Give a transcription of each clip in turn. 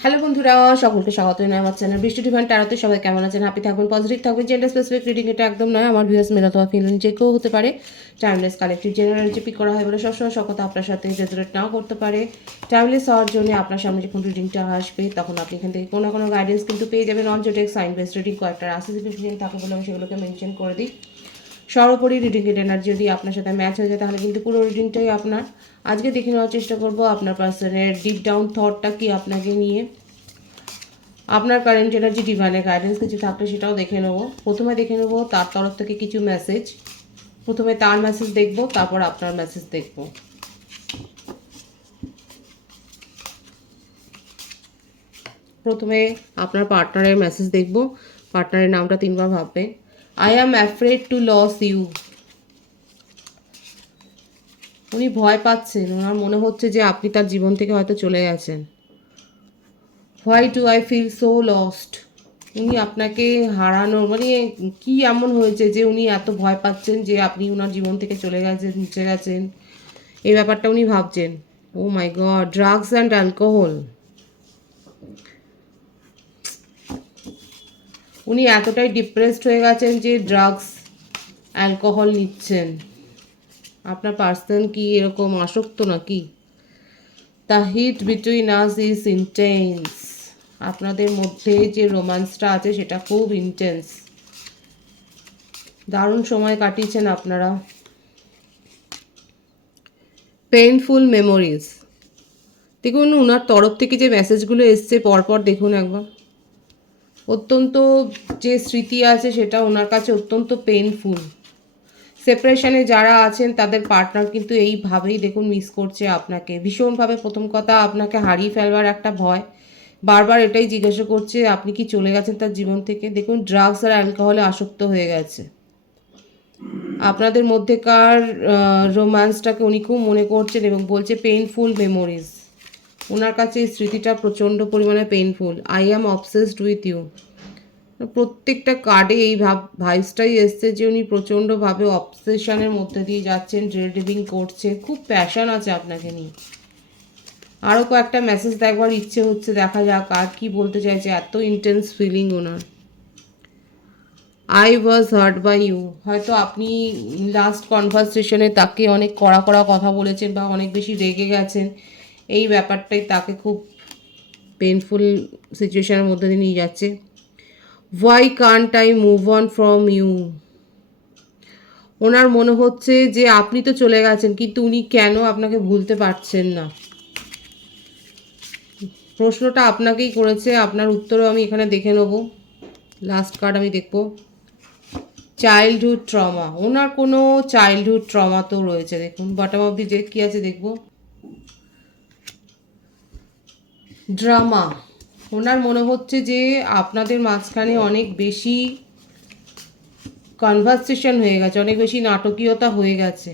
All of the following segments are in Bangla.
হ্যালো বন্ধুরা, সকলকে স্বাগত জানাই আমার চ্যানেল বৃষ্টি ডিভাইন ট্যারোতে। সবাই কেমন আছেন? হ্যাপি থাকবেন, পজিটিভ থাকবেন। জেন্ডার স্পেসিফিক রিডিং এটা একদম নয়। আমার ভিউয়ার্স মেল অথবা ফিমেল যে কেউ হতে পারে। টাইমলেস কালেক্টিভ জেনারেল পিক করা হয় বলে সবসময় সকতা আপনার সাথে রেজোনেট নাও করতে পারে। টাইমলেস হওয়ার জন্য আপনার সামনে যখন রিডিংটা আসবে তখন আপনি এখান থেকে কোনো না কোনো গাইডেন্স কিন্তু পেয়ে যাবেন। নন জোটেক সাইন বেস রিডিং কয়েকটা রাশি থাকে বলে আমি সেগুলোকে মেনশন করে দিই। সর্বোপরি রিডিংয়ের এনার্জি যদি আপনার সাথে ম্যাচ হয়ে যায় তাহলে কিন্তু পুরো রিডিংটাই আপনার। আজকে দেখে নেওয়ার চেষ্টা করব আপনার পার্সনের ডিপ ডাউন থটটা কি আপনাকে নিয়ে। আপনার কারেন্ট এনার্জি ডিভাইনের গাইডেন্স কিছু থাকলে সেটাও দেখে নেবো। প্রথমে দেখে নেবো তার তরফ থেকে কিছু মেসেজ। প্রথমে তার মেসেজ দেখবো, তারপর আপনার মেসেজ দেখবো। প্রথমে আপনার পার্টনারের মেসেজ দেখবো। পার্টনারের নামটা 3 বার ভাববে। I am afraid to lose you. উনি ভয় পাচ্ছেন, ওনার মনে হচ্ছে যে আপনি তার জীবন থেকে হয়তো চলে গেছেন। Why do I feel so lost. উনি আপনাকে হারানোর মানে কি এমন হয়েছে যে উনি এত ভয় পাচ্ছেন যে আপনি ওনার জীবন থেকে চলে গেছেন, মুছে গেছেন, এই ব্যাপারটা উনি ভাবছেন। ও মাই গড, ড্রাগস অ্যান্ড অ্যালকোহল। উনি এতটাই ডিপ্রেসড হয়ে গেছেন যে ড্রাগস অ্যালকোহল নিচ্ছেন। আপনার পার্সন কি এরকম আসক্ত নাকি? The heat between us is intense. আপনাদের মধ্যে যে রোম্যান্সটা আছে সেটা খুব ইন্টেন্স। দারুণ সময় কাটিয়েছেন আপনারা। Painful memories. দেখুন ওনার তরফ থেকে যে মেসেজগুলো এসছে পরপর দেখুন একবার। অত্যন্ত যে স্মৃতি আছে সেটা ওনার কাছে অত্যন্ত পেইনফুল। সেপারেশনে যারা আছেন তাদের পার্টনার কিন্তু এইভাবেই দেখুন মিস করছে আপনাকে ভীষণভাবে। প্রথম কথা, আপনাকে হারিয়ে ফেলবার একটা ভয়। বারবার এটাই জিজ্ঞাসা করছে আপনি কি চলে গেছেন তার জীবন থেকে। দেখুন ড্রাগস আর অ্যালকোহলে আসক্ত হয়ে গেছে। আপনাদের মধ্যেকার রোম্যান্সটাকে উনি খুব মনে করছেন এবং বলছে পেইনফুল মেমোরিজ। ওনার কাছে এই স্মৃতিটা প্রচণ্ড পরিমাণে painful. I am obsessed with you. প্রত্যেকটা কার্ডে এই ভাইসটাই এসছে যে উনি প্রচণ্ডভাবে অবসেশনের মধ্যে দিয়ে যাচ্ছেন, ড্রেডিং করছে, খুব প্যাশন আছে আপনাকে নিয়ে। আরও কয়েকটা মেসেজ দেখবার ইচ্ছে হচ্ছে, দেখা যাক আর কি বলতে চাইছে। এত ইন্টেন্স ফিলিং ওনার। I was hurt by you. হয়তো আপনি লাস্ট কনভারসেশনে তাকে অনেক কড়া কড়া কথা বলেছেন বা অনেক বেশি রেগে গেছেন। এই ব্যাপারটাই তাকে খুব পেনফুল সিচুয়েশনের মধ্যে দিয়ে নিয়ে যাচ্ছে। Why can't I move on from you. ওনার মনে হচ্ছে যে আপনি তো চলে গেছেন কিন্তু উনি কেন আপনাকে ভুলতে পারছেন না। প্রশ্নটা আপনাকেই করেছে, আপনার উত্তরও আমি এখানে দেখে নেব। লাস্ট কার্ড আমি দেখব। Childhood trauma. ওনার কোনো চাইল্ডহুড ট্রমা তো রয়েছে। দেখুন বটম অফ দি ডেক কী আছে দেখব। ড্রামা। ওনার মনে হচ্ছে যে আপনাদের মাঝখানে অনেক বেশি কনভারসেশন হয়ে গেছে, অনেক বেশি নাটকীয়তা হয়ে গেছে।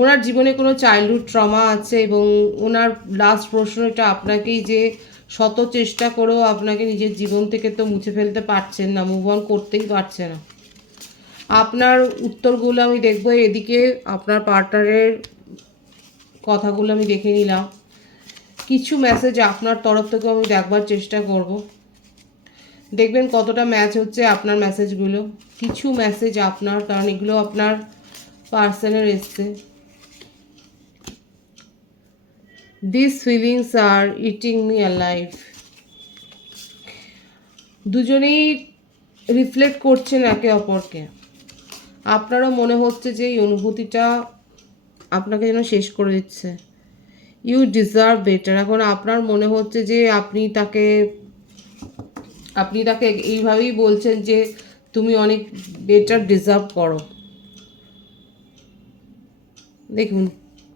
ওনার জীবনে কোনো চাইল্ডহুড ট্রমা আছে এবং ওনার লাস্ট প্রশ্নটা আপনাকেই যে শত চেষ্টা করেও আপনাকে নিজের জীবন থেকে তো মুছে ফেলতে পারছেন না, মুভ অন করতেই পারছে না। আপনার উত্তরগুলো আমি দেখবো। এদিকে আপনার পার্টনারের কথাগুলো আমি দেখে নিলাম। কিছু মেসেজ আপনার তরফ থেকেও আমি দেখবার চেষ্টা করব। দেখবেন কতটা ম্যাচ হচ্ছে আপনার মেসেজগুলো। কিছু মেসেজ আপনার, কারণ এগুলো আপনার পার্সনের এসছে। This feelings are eating me alive. দুজনেই রিফ্লেক্ট করছেন একে অপরকে। আপনারও মনে হচ্ছে যে এই অনুভূতিটা আপনাকে যেন শেষ করে দিচ্ছে। You deserve better. এখন আপনার মনে হচ্ছে যে আপনি তাকে এইভাবেই বলছেন যে তুমি অনেক বেটার ডিজার্ভ করো। দেখুন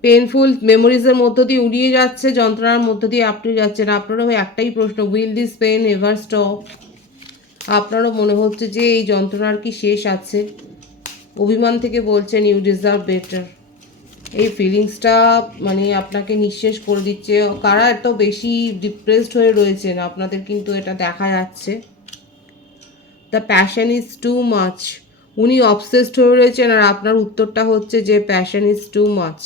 পেনফুল মেমোরিজের মধ্য দিয়ে উড়িয়ে যাচ্ছে, যন্ত্রণার মধ্য দিয়ে আপনি যাচ্ছেন। আপনারও একটাই প্রশ্ন, will this pain ever stop. আপনারও মনে হচ্ছে যে এই যন্ত্রণার কি শেষ আছে। অভিমান থেকে বলছেন ইউ ডিজার্ভ বেটার। এই ফিলিংসটা মানে আপনাকে নিঃশেষ করে দিচ্ছে। কারা এত বেশি ডিপ্রেসড হয়ে রয়েছেন আপনাদের কিন্তু এটা দেখা যাচ্ছে। The passion is too much. উনি অবসেসড হয়ে রয়েছেন আর আপনার উত্তরটা হচ্ছে যে প্যাশন ইজ টু মাচ।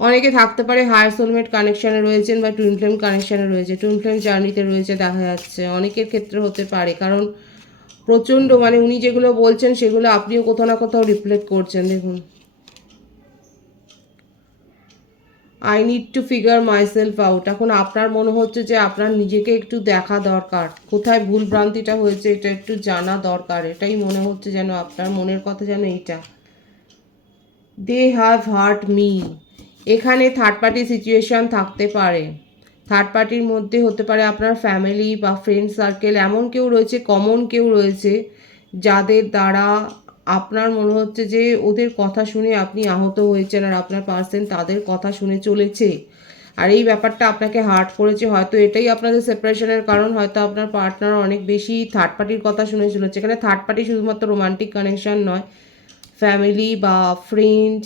অনেকে থাকতে পারে হায়ার সোলমেট কানেকশানে রয়েছেন বা টুইন ফ্লেম কানেকশানে রয়েছে, টুইন ফ্লেম জার্নিতে রয়েছে দেখা যাচ্ছে, অনেকের ক্ষেত্রে হতে পারে। কারণ প্রচণ্ড মানে উনি যেগুলো বলছেন সেগুলো আপনিও কোথাও না কোথাও রিফ্লেক্ট করছেন। দেখুন, I need to figure myself out. এখন আপনার মনে হচ্ছে যে আপনার নিজেকে একটু দেখা দরকার, কোথায় ভুল ভ্রান্তিটা হয়েছে এটা একটু জানা দরকার, এটাই মনে হচ্ছে যেন আপনার মনের কথা যেন এইটা। They have hurt me. এখানে থার্ড পার্টি সিচুয়েশান থাকতে পারে, থার্ড পার্টির মধ্যে হতে পারে আপনার ফ্যামিলি বা ফ্রেন্ড সার্কেল, এমন কেউ রয়েছে, কমন কেউ রয়েছে যাদের দ্বারা আপনার মনে হচ্ছে যে ওদের কথা শুনে আপনি আহত হয়েছেন আর আপনার পার্সন তাদের কথা শুনে চলেছে, আর এই ব্যাপারটা আপনাকে হার্ট করেছে। হয়তো এটাই আপনাদের সেপারেশনের কারণ, হয়তো আপনার পার্টনার অনেক বেশি থার্ড পার্টির কথা শুনে চলেছে। এখানে থার্ড পার্টি শুধুমাত্র রোমান্টিক কানেকশান নয়, ফ্যামিলি বা ফ্রেন্ড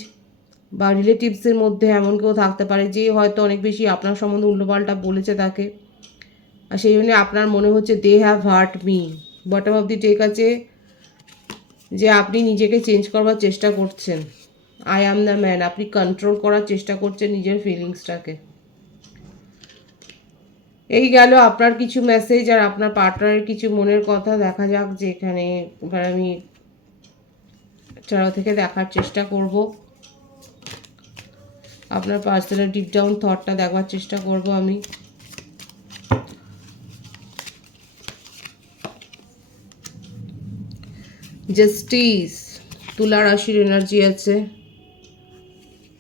বা রিলেটিভসের মধ্যে এমন কেউ থাকতে পারে যে হয়তো অনেক বেশি আপনার সম্বন্ধে উল্টোপাল্টা বলেছে তাকে, আর সেই জন্য আপনার মনে হচ্ছে they have hurt me. Bottom of the deck আছে যে আপনি নিজেকে চেঞ্জ করবার চেষ্টা করছেন, আই অ্যাম দ্য ম্যান, আপনি কন্ট্রোল করার চেষ্টা করছেন নিজের ফিলিংসটাকে। এই গেল আপনার কিছু মেসেজ আর আপনার পার্টনারের কিছু মনের কথা। দেখা যাক যে এখানে এবার আমি চারা থেকে দেখার চেষ্টা করব, আপনার পার্সোনাল ডিপ ডাউন থটটা দেখবার চেষ্টা করব আমি। জাস্টিস, তুলা রাশির এনার্জি আছে,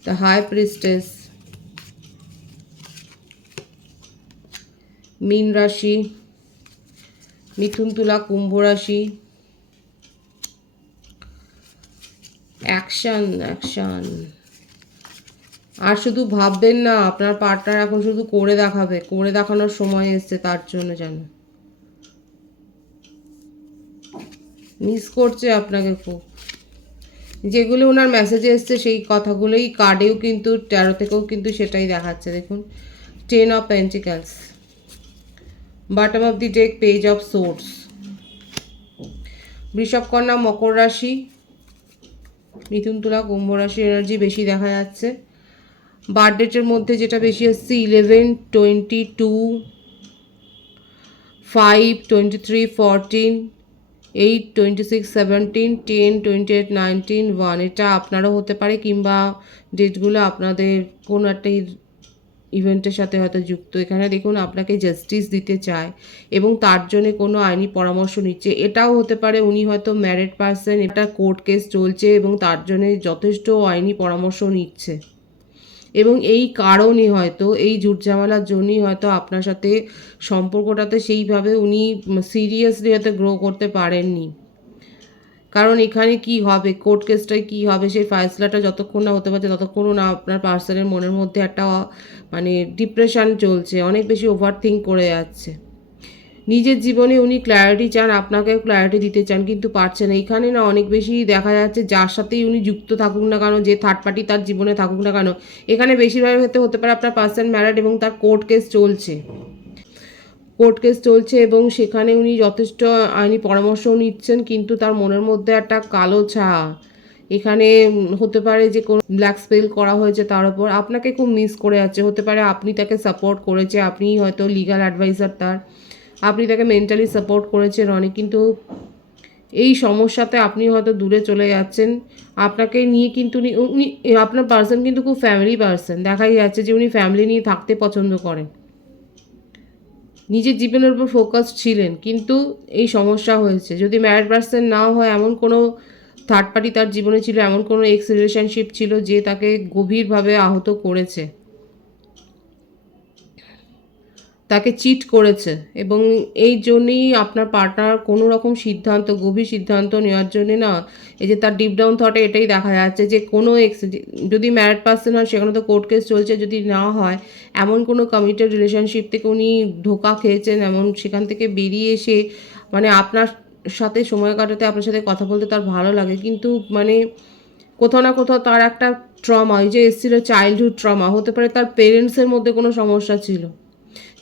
দ্য হাই প্রিস্টেস, মীন রাশি, মিথুন তুলা কুম্ভ রাশি, অ্যাকশন অ্যাকশন। আর শুধু ভাববেন না, আপনার পার্টনার এখন শুধু করে দেখাবে, করে দেখানোর সময় এসছে তার জন্য, যেন মিস করছে আপনাকে খুব। যেগুলো ওনার মেসেজে এসছে সেই কথাগুলোই কার্ডেও কিন্তু, ট্যারো থেকেও কিন্তু সেটাই দেখাচ্ছে। দেখুন, 10 of pentacles, bottom of the deck page of swords, বৃষভ কন্যা মকর রাশি, মিথুন তুলা কুম্ভ রাশির এনার্জি বেশি দেখা যাচ্ছে। বার্থডেটের মধ্যে যেটা বেশি আসছে 11, 22, 5, 23, 14, 8, 26, 17, 10, 28, 19, 1, এটা আপনারও হতে পারে, কিংবা ডেটগুলো আপনাদের কোনো একটা ইভেন্টের সাথে হয়তো যুক্ত। এখানে দেখুন আপনাকে জাস্টিস দিতে চায় এবং তার জন্য কোনো আইনি পরামর্শ নিচ্ছে। এটাও হতে পারে উনি হয়তো ম্যারিড পার্সন, এটা কোর্ট কেস চলছে এবং তার জন্য যথেষ্ট আইনি পরামর্শ নিচ্ছে, এবং এই কারণে হয়তো এই ঝুটঝামেলার জন্যই হয়তো আপনার সাথে সম্পর্কটাতে সেইভাবে উনি সিরিয়াসলি হয়তো গ্রো করতে পারেননি। কারণ এখানে কি হবে, কোর্ট কেসটায় কী হবে, সেই ফয়সলাটা যতক্ষণ না হতে পারছে ততক্ষণও না আপনার পার্সনের মনের মধ্যে একটা মানে ডিপ্রেশন চলছে, অনেক বেশি ওভার থিঙ্ক করে যাচ্ছে। নিজের জীবনে উনি ক্ল্যারিটি চান, আপনাকেও ক্ল্যারিটি দিতে চান, কিন্তু পারছেন না। এখানে না অনেক বেশি দেখা যাচ্ছে যার সাথেই উনি যুক্ত থাকুক না কেন, যে থার্ড পার্টি তার জীবনে থাকুক না কেন, এখানে বেশিরভাগ ক্ষেত্রে হতে পারে আপনার পার্সন ম্যারিড এবং তার কোর্ট কেস চলছে, কোর্ট কেস চলছে এবং সেখানে উনি যথেষ্ট আইনি পরামর্শও নিচ্ছেন, কিন্তু তার মনের মধ্যে একটা কালো ছায়া। এখানে হতে পারে যে কোনো ব্ল্যাক স্পেল করা হয়েছে তার উপর, আপনাকে খুব মিস করে যাচ্ছে। হতে পারে আপনি তাকে সাপোর্ট করেছে, আপনি হয়তো লিগ্যাল অ্যাডভাইজার তার, আপনি তাকে মেন্টালি সাপোর্ট করেছেন অনেক, কিন্তু এই সমস্যাতে আপনি হয়তো দূরে চলে যাচ্ছেন। আপনাকে নিয়ে কিন্তু উনি আপনার পার্সন কিন্তু খুব ফ্যামিলি পার্সন, দেখাই যাচ্ছে যে উনি ফ্যামিলি নিয়ে থাকতে পছন্দ করেন, নিজের জীবনের উপর ফোকাস ছিলেন, কিন্তু এই সমস্যা হয়েছে। যদি ম্যারিড পার্সন না হয়, এমন কোনো থার্ড পার্টি তার জীবনে ছিল, এমন কোনো এক্স রিলেশনশিপ ছিল যে তাকে গভীরভাবে আহত করেছে, তাকে চিট করেছে, এবং এই জন্যই আপনার পার্টনার কোনো রকম সিদ্ধান্ত, গভীর সিদ্ধান্ত নেওয়ার জন্যে না, এই যে তার ডিপ ডাউন থটে এটাই দেখা যাচ্ছে যে কোনো এক্স, যদি ম্যারিড পার্সন হয় সেখানে তো কোর্ট কেস চলছে, যদি না হয় এমন কোনো কমিটেড রিলেশনশিপ থেকে উনি ধোকা খেয়েছেন, এমন সেখান থেকে বেরিয়ে এসে মানে আপনার সাথে সময় কাটাতে, আপনার সাথে কথা বলতে তার ভালো লাগে, কিন্তু মানে কোথাও না কোথাও তার একটা ট্রমা, এই যে এসেছিলো চাইল্ডহুড ট্রমা, হতে পারে তার পেরেন্টসের মধ্যে কোনো সমস্যা ছিল,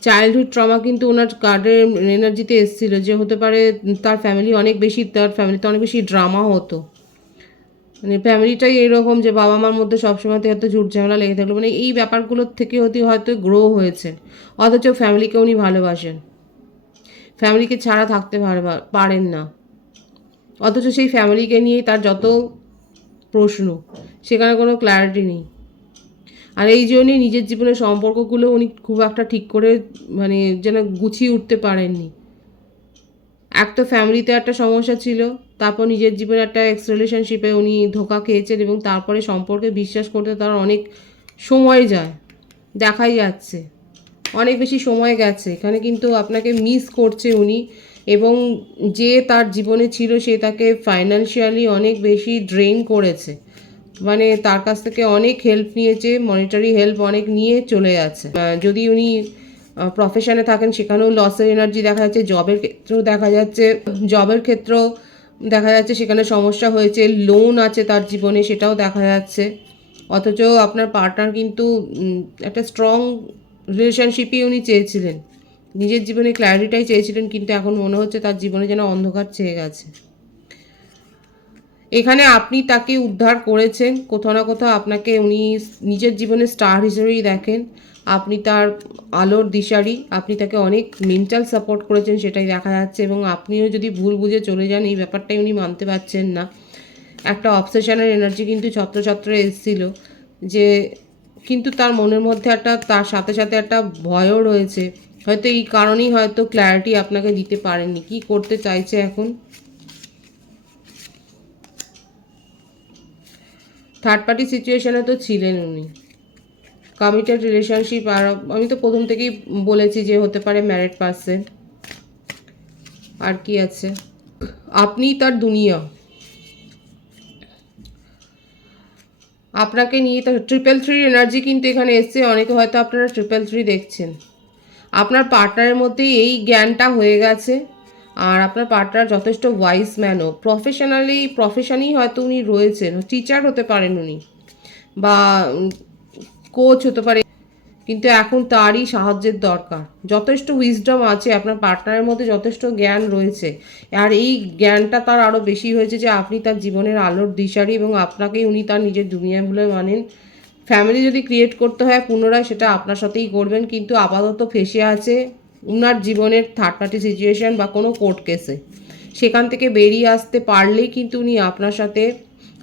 চাইল্ডহুড ট্রমা কিন্তু ওনার কার্ডের এনার্জিতে এসেছিলো, যে হতে পারে তার ফ্যামিলি অনেক বেশি, তার ফ্যামিলিতে অনেক বেশি ড্রামা হতো, মানে ফ্যামিলিটাই এইরকম যে বাবা মার মধ্যে সবসময় হয়তো ঝুট ঝামেলা লেগে থাকলো, মানে এই ব্যাপারগুলোর থেকে হয়তো গ্রো হয়েছে, অথচ ফ্যামিলিকে উনি ভালোবাসেন, ফ্যামিলিকে ছাড়া থাকতে পারেন না, অথচ সেই ফ্যামিলিকে নিয়েই তার যত প্রশ্ন, সেখানে কোনো ক্ল্যারিটি নেই। আর এই জন্যই নিজের জীবনের সম্পর্কগুলো উনি খুব একটা ঠিক করে মানে যেন গুছিয়ে উঠতে পারেননি। এক তো ফ্যামিলিতে একটা সমস্যা ছিল, তারপর নিজের জীবনে একটা এক্স রিলেশনশিপে উনি ধোঁকা খেয়েছেন, এবং তারপরে সম্পর্কে বিশ্বাস করতে তার অনেক সময় যায়, দেখাই যাচ্ছে অনেক বেশি সময় গেছে। এখানে কিন্তু আপনাকে মিস করছে উনি, এবং যে তার জীবনে ছিল সে তাকে ফাইন্যান্সিয়ালি অনেক বেশি ড্রেন করেছে, মানে তার কাছ থেকে অনেক হেল্প নিয়েছে, মনিটারি হেল্প অনেক নিয়ে চলে যাচ্ছে। যদি উনি প্রফেশনে থাকেন সেখানেও লসের এনার্জি দেখা যাচ্ছে, জবের ক্ষেত্রেও দেখা যাচ্ছে, সেখানে সমস্যা হয়েছে, লোন আছে তার জীবনে সেটাও দেখা যাচ্ছে। অথচ আপনার পার্টনার কিন্তু একটা স্ট্রং রিলেশনশিপই উনি চেয়েছিলেন, নিজের জীবনে ক্ল্যারিটিটাই চেয়েছিলেন, কিন্তু এখন মনে হচ্ছে তার জীবনে যেন অন্ধকার ছেয়ে গেছে। এখানে আপনি তাকে উদ্ধার করেছেন, কোথাও না কোথাও আপনাকে উনি নিজের জীবনে স্টার হিসেবেই দেখেন, আপনি তার আলোর দিশারি, আপনি তাকে অনেক মেন্টাল সাপোর্ট করেছেন সেটাই দেখা যাচ্ছে। এবং আপনিও যদি ভুল বুঝে চলে যান, এই ব্যাপারটাই উনি মানতে পারছেন না। একটা অবসেশনের এনার্জি কিন্তু ছত্রছত্রে এসেছিল, যে কিন্তু তার মনের মধ্যে তার সাথে সাথে একটা ভয়ও রয়েছে, হয়তো এই কারণেই হয়তো ক্ল্যারিটি আপনাকে দিতে পারেননি কি করতে চাইছে এখন। থার্ড পার্টি সিচুয়েশনে তো ছিলেন উনি, কমিটেড রিলেশনশিপ, আর আমি তো প্রথম থেকেই বলেছি যে হতে পারে ম্যারিড পার্সন। আর কি আছে, আপনি তার দুনিয়া, আপনাকে নিয়ে তার ট্রিপল থ্রির এনার্জি কিন্তু এখানে এসছে। অনেকে হয়তো আপনারা ট্রিপল থ্রি দেখছেন, আপনার পার্টনারের মধ্যে এই জ্ঞানটা হয়ে গেছে। আর আপনার পার্টনার যথেষ্ট ওয়াইজ ম্যানও, প্রফেশনেই হয়তো উনি রয়েছেন, টিচার হতে পারেন উনি, বা কোচ হতে পারে, কিন্তু এখন তারই সাহায্যের দরকার। যথেষ্ট উইজডম আছে আপনার পার্টনারের মধ্যে, যথেষ্ট জ্ঞান রয়েছে, আর এই জ্ঞানটা তার আরও বেশি হয়েছে যে আপনি তার জীবনের আলোর দিশারি, এবং আপনাকেই উনি তার নিজের দুনিয়া বলে মানেন। ফ্যামিলি যদি ক্রিয়েট করতে হয় পুনরায় সেটা আপনার সাথেই করবেন, কিন্তু আপাতত ফেসে আছে উনার জীবনের থার্ড পার্টি সিচুয়েশন বা কোনো কোর্ট কেসে, সেখান থেকে বেরিয়ে আসতে পারলেই কিন্তু উনি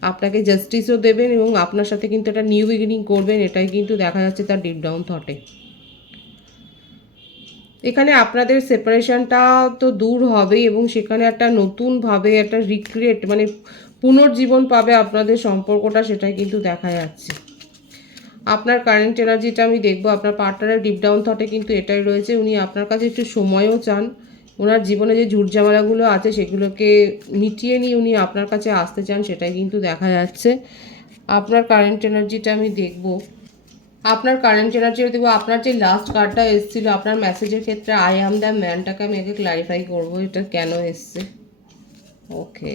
আপনাকে জাস্টিসও দেবেন, এবং আপনার সাথে কিন্তু একটা নিউ বিগিনিং করবেন, এটাই কিন্তু দেখা যাচ্ছে তার ডিপ ডাউন থটে। এখানে আপনাদের সেপারেশনটা তো দূর হবেই, এবং সেখানে একটা নতুনভাবে একটা রিক্রিয়েট মানে পুনর্জীবন পাবে আপনাদের সম্পর্কটা, সেটাই কিন্তু দেখা যাচ্ছে। আপনার কারেন্ট এনার্জিটা আমি দেখবো, আপনার পার্টনারের ডিপ ডাউন থটে কিন্তু এটাই রয়েছে, উনি আপনার কাছে একটু সময়ও চান, ওনার জীবনে যে ঝুটঝামেলাগুলো আছে সেগুলোকে মিটিয়ে নিয়ে উনি আপনার কাছে আসতে চান, সেটাই কিন্তু দেখা যাচ্ছে। আপনার কারেন্ট এনার্জিটা আমি দেখবো, আপনার যে লাস্ট কার্ডটা এসেছিল আপনার মেসেজের ক্ষেত্রে, আই অ্যাম দ্য ম্যানটাকে আমি আগে ক্লারিফাই করবো এটা কেন এসছে। ওকে,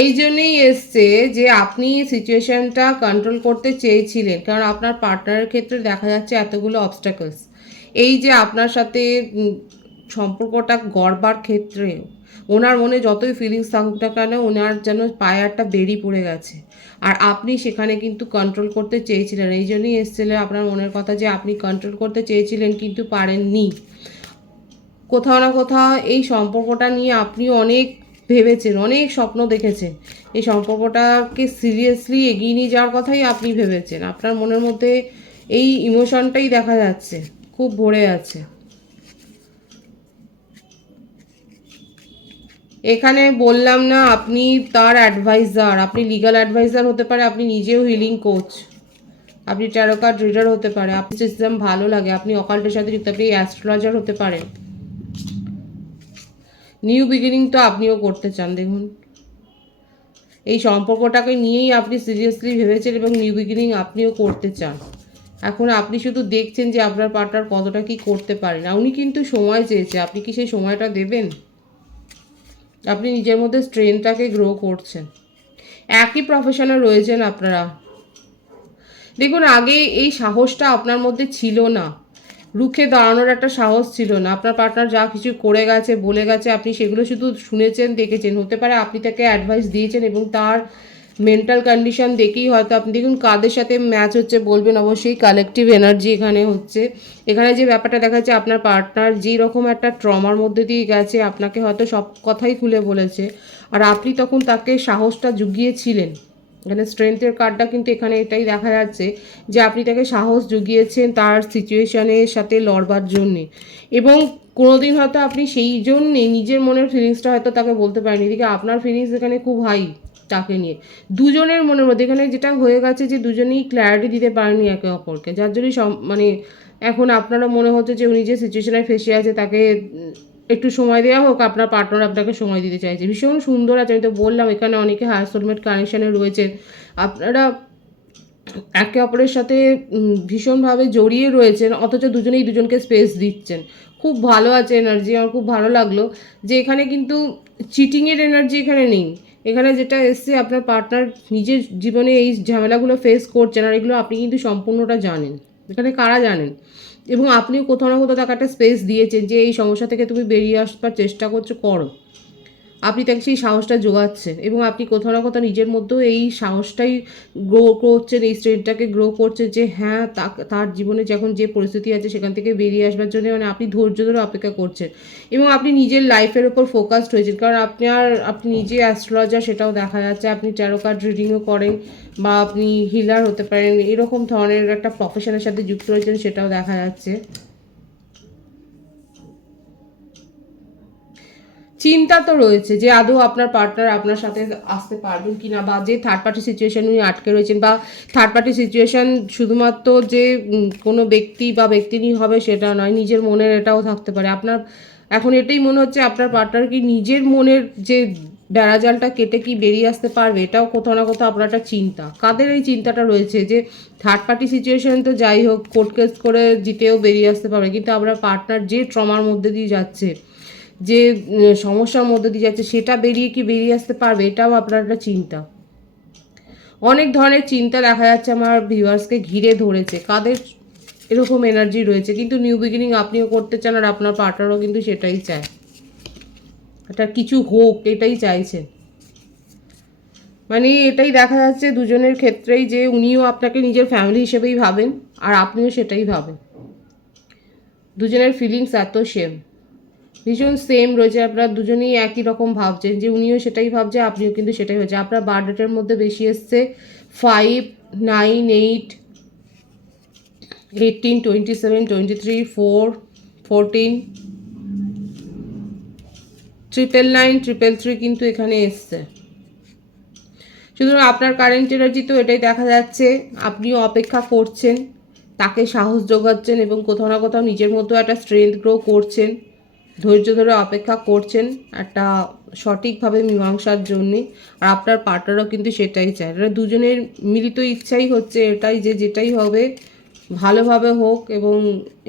এই জন্যই এসছে যে আপনি সিচুয়েশনটা কন্ট্রোল করতে চেয়েছিলেন, কারণ আপনার পার্টনারের ক্ষেত্রে দেখা যাচ্ছে এতগুলো অবস্টাকলস, এই যে আপনার সাথে সম্পর্কটা গড়বার ক্ষেত্রে ওনার মনে যতই ফিলিংস থাকুক না কেন, ওনার যেন পায়ে একটা বেরি পড়ে গেছে, আর আপনি সেখানে কিন্তু কন্ট্রোল করতে চেয়েছিলেন। এই জন্যই এসেছিলেন আপনার মনের কথা, যে আপনি কন্ট্রোল করতে চেয়েছিলেন কিন্তু পারেননি। কোথাও না কোথাও এই সম্পর্কটা নিয়ে আপনিও অনেক ভেবেছেন, অনেক স্বপ্ন দেখেছেন, এই সম্পর্কটাকে সিরিয়াসলি এগিয়ে নিয়ে যাওয়ার কথাই আপনি ভেবেছেন। আপনার মনের মধ্যে এই ইমোশনটাই দেখা যাচ্ছে, খুব ভরে আছে। এখানে বললাম না আপনি তার অ্যাডভাইজার, আপনি লিগ্যাল অ্যাডভাইজার হতে পারে, আপনি নিজেও হিলিং কোচ, আপনি ট্যারো কার্ড রিডার হতে পারে, আপনি সিস্টেম ভালো লাগে, আপনি অকাল্টের সাথে যুক্ত, আপনি অ্যাস্ট্রোলজার হতে পারেন। নিউ বিগিনিং তো আপনিও করতে চান, দেখুন এই সম্পর্কটাকে নিয়েই আপনি সিরিয়াসলি ভেবেছেন, এবং নিউ বিগিনিং আপনিও করতে চান। এখন আপনি শুধু দেখছেন যে আপনার পার্টনার কতটা কি করতে পারেন, উনি কিন্তু সময় চেয়েছে, আপনি কি সেই সময়টা দেবেন? আপনি নিজের মধ্যে স্ট্রেনটাকে গ্রো করছেন, একই প্রফেশনে রয়েছেন আপনারা। দেখুন আগে এই সাহসটা আপনার মধ্যে ছিল না, রুখে দাঁড়ানোর একটা সাহস ছিল না। আপনার পার্টনার যা কিছু করে গেছে, বলে গেছে, আপনি সেগুলো শুধু শুনেছেন, দেখেছেন। হতে পারে আপনি তাকে অ্যাডভাইস দিয়েছেন এবং তার মেন্টাল কন্ডিশন দেখেই হয়তো আপনি দেখুন কাদের সাথে ম্যাচ হচ্ছে বলবেন অবশ্যই। কালেকটিভ এনার্জি এখানে হচ্ছে। এখানে যে ব্যাপারটা দেখা যাচ্ছে, আপনার পার্টনার যেই রকম একটা ট্রমার মধ্যে দিয়ে গেছে, আপনাকে হয়তো সব কথাই খুলে বলেছে, আর আপনি তখন তাকে সাহসটা জুগিয়েছিলেন। এখানে স্ট্রেংথের কার্ডটা কিন্তু এখানে এটাই দেখা যাচ্ছে যে আপনি তাকে সাহস জুগিয়েছেন তার সিচুয়েশনের সাথে লড়বার জন্যে, এবং কোনোদিন হয়তো আপনি সেই জন্যে নিজের মনের ফিলিংসটা হয়তো তাকে বলতে পারেন। এদিকে আপনার ফিলিংস এখানে খুব হাই তাকে নিয়ে। দুজনের মনের মধ্যে এখানে যেটা হয়ে গেছে যে দুজনেই ক্ল্যারিটি দিতে পারেনি একে অপরকে, যার জন্যই মানে এখন আপনারও মনে হচ্ছে যে উনি যে সিচুয়েশনে ফেসে আছে তাকে একটু সময় দেওয়া হোক। আপনার পার্টনার আপনাকে সময় দিতে চাইছে, ভীষণ সুন্দর আছে। আমি তো বললাম এখানে অনেকে হায়ার সোলমেট কানেকশানে রয়েছে, আপনারা একে অপরের সাথে ভীষণভাবে জড়িয়ে রয়েছেন, অথচ দুজনেই দুজনকে স্পেস দিচ্ছেন। খুব ভালো আছে এনার্জি, আমার খুব ভালো লাগলো যে এখানে কিন্তু চিটিংয়ের এনার্জি এখানে নেই। এখানে যেটা এসছে, আপনার পার্টনার নিজের জীবনে এই ঝামেলাগুলো ফেস করছেন, আর এগুলো আপনি কিন্তু সম্পূর্ণটা জানেন। এখানে কারা জানেন, এবং আপনিও কোথাও না কোথাও তাকে একটা স্পেস দিয়েছেন যে এই সমস্যা থেকে তুমি বেরিয়ে আসবার চেষ্টা করছো, করো। আপনি তাকে সেই সাহসটা জোগাচ্ছেন, এবং আপনি কোথাও না কোথাও নিজের মধ্যেও এই সাহসটাই গ্রো করছেন, এই স্ট্রেংথটাকে গ্রো করছে যে হ্যাঁ তার জীবনে যখন যে পরিস্থিতি আছে সেখান থেকে বেরিয়ে আসবার জন্য মানে আপনি ধৈর্য ধরে অপেক্ষা করছেন, এবং আপনি নিজের লাইফের ওপর ফোকাসড হয়েছেন। কারণ আপনি নিজে অ্যাস্ট্রোলজার, সেটাও দেখা যাচ্ছে। আপনি ট্যারো কার্ড রিডিংও করেন, বা আপনি হিলার হতে পারেন, এরকম ধরনের একটা প্রফেশনের সাথে যুক্ত রয়েছেন, সেটাও দেখা যাচ্ছে। চিন্তা তো রয়েছে যে আদৌ আপনার পার্টনার আপনার সাথে আসতে পারবেন কি না, বা যে থার্ড পার্টি সিচুয়েশন উনি আটকে রয়েছেন, বা থার্ড পার্টি সিচুয়েশন শুধুমাত্র যে কোনো ব্যক্তি বা ব্যক্তিনি হবে সেটা নয়, নিজের মনের এটাও থাকতে পারে। আপনার এখন এটাই মনে হচ্ছে আপনার পার্টনার কি নিজের মনের যে বেড়াজালটা কেটে কি বেরিয়ে আসতে পারবে, এটাও কোথাও না কোথাও আপনার একটা চিন্তা। কাদের এই চিন্তাটা রয়েছে যে থার্ড পার্টি সিচুয়েশন তো যাই হোক কোর্ট কেস করে জিতেও বেরিয়ে আসতে পারবে, কিন্তু আপনার পার্টনার যে ট্রমার মধ্যে দিয়ে যাচ্ছে, যে সমস্যার মধ্যে দিয়ে যাচ্ছে, সেটা বেরিয়ে আসতে পারবে, এটাও আপনার একটা চিন্তা। অনেক ধরনের চিন্তা দেখা যাচ্ছে আমার ভিউয়ার্সকে ঘিরে ধরেছে। কাদের এরকম এনার্জি রয়েছে, কিন্তু নিউ বিগিনিং আপনিও করতে চান, আর আপনার পার্টনারও কিন্তু সেটাই চায়, এটা কিছু হোক এটাই চাইছেন। মানে এটাই দেখা যাচ্ছে দুজনের ক্ষেত্রেই যে উনিও আপনাকে নিজের ফ্যামিলি হিসেবেই ভাবেন, আর আপনিও সেটাই ভাবেন। দুজনের ফিলিংস এত সেম, ভীষণ সেম রয়েছে। আপনারা দুজনেই একই রকম ভাবছেন, যে উনিও সেটাই ভাবছে, আপনিও কিন্তু সেটাই হচ্ছে। আপনার বার্থ ডেটের মধ্যে বেশি এসছে 5, 9, 8, 18, 27, 23, 4, 14, 999, 333 কিন্তু এখানে এসছে। সুতরাং আপনার কারেন্ট এনার্জি তো এটাই দেখা যাচ্ছে, আপনিও অপেক্ষা করছেন, তাকে সাহস যোগাচ্ছেন, এবং কোথাও না কোথাও নিজের মধ্যেও একটা স্ট্রেংথ গ্রো করছেন, ধৈর্য ধরে অপেক্ষা করছেন একটা সঠিকভাবে মীমাংসার জন্যে। আর আপনার পার্টনারও কিন্তু সেটাই চায়। এটা দুজনের মিলিত ইচ্ছাই হচ্ছে এটাই, যে যেটাই হবে ভালোভাবে হোক, এবং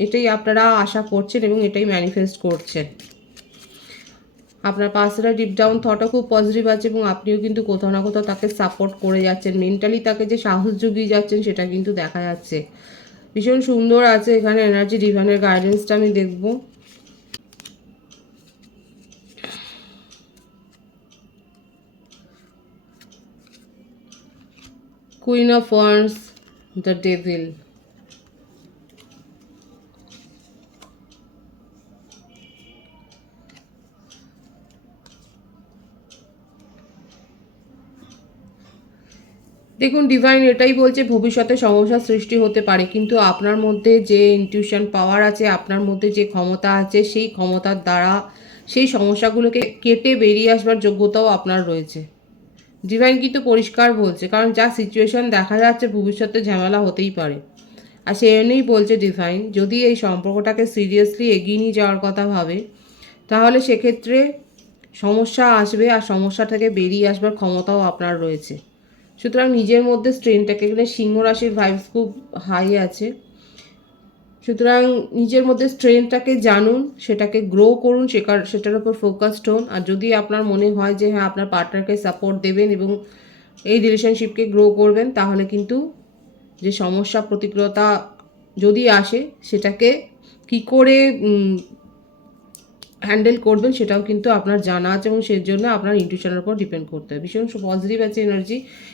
এটাই আপনারা আশা করছেন এবং এটাই ম্যানিফেস্ট করছেন। আপনার পার্সোনাল ডিপ ডাউন থটও খুব পজিটিভ আছে, এবং আপনিও কিন্তু কোথাও না কোথাও তাকে সাপোর্ট করে যাচ্ছেন, মেন্টালি তাকে যে সাহস জুগিয়ে যাচ্ছেন সেটা কিন্তু দেখা যাচ্ছে। ভীষণ সুন্দর আছে এখানে এনার্জি। ডিভাইনের গাইডেন্সটা আমি দেখব। Queen of wands, the devil. দেখুন ডিভাইন এটাই বলছে, ভবিষ্যতে সমস্যার সৃষ্টি হতে পারে, কিন্তু আপনার মধ্যে যে ইনটিউশন পাওয়ার আছে, আপনার মধ্যে যে ক্ষমতা আছে, সেই ক্ষমতার দ্বারা সেই সমস্যাগুলোকে কেটে বেরিয়ে আসবার যোগ্যতাও আপনার রয়েছে। ডিভাইন কিন্তু পরিষ্কার বলছে, কারণ যা সিচুয়েশন দেখা যাচ্ছে ভবিষ্যতে ঝামেলা হতেই পারে। আর সে এমনিই বলছে ডিভাইন, যদি এই সম্পর্কটাকে সিরিয়াসলি এগিয়ে নিয়ে যাওয়ার কথা ভাবে, তাহলে সেক্ষেত্রে সমস্যা আসবে, আর সমস্যা থেকে বেরিয়ে আসবার ক্ষমতাও আপনার রয়েছে। সুতরাং নিজের মধ্যে স্ট্রেনটাকে, এখানে সিংহ রাশির ভাইবস খুব হাই আছে, সুতরাং নিজের মধ্যে স্ট্রেনটাকে জানুন, সেটাকে গ্রো করুন, সেটার উপর ফোকাসড হন। আর যদি আপনার মনে হয় যে হ্যাঁ আপনার পার্টনারকে সাপোর্ট দেবেন এবং এই রিলেশনশিপকে গ্রো করবেন, তাহলে কিন্তু যে সমস্যা প্রতিকূলতা যদি আসে সেটাকে কী করে হ্যান্ডেল করবেন সেটাও কিন্তু আপনার জানা আছে এবং সেই জন্য আপনার ইনটিউশনের উপর ডিপেন্ড করতে হবে। ভীষণ পজিটিভ আছে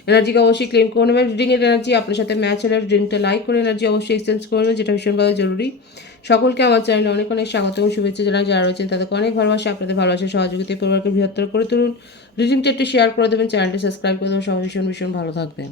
এনার্জিকে অবশ্যই ক্লেম করে নেবেন। রিডিংয়ের এনার্জি আপনার সাথে ম্যাচ হলে রিডিংটা লাইক করে এনার্জি অবশ্যই এক্সচেঞ্জ করবেন, যেটা ভীষণভাবে জরুরি। সকলকে আমার চ্যানেলে অনেক অনেক স্বাগত এবং শুভেচ্ছা জানাই। যারা রয়েছেন তাদেরকে অনেক ভালোবাসা, আপনাদের ভালোবাসার সহযোগিতায় পরিবারকে বৃহত্তর করে তুলুন। রিডিংটা একটু শেয়ার করে দেবেন, চ্যানেলটি সাবস্ক্রাইব করে দেবেন, সবাই ভীষণ ভীষণ ভালো থাকবেন।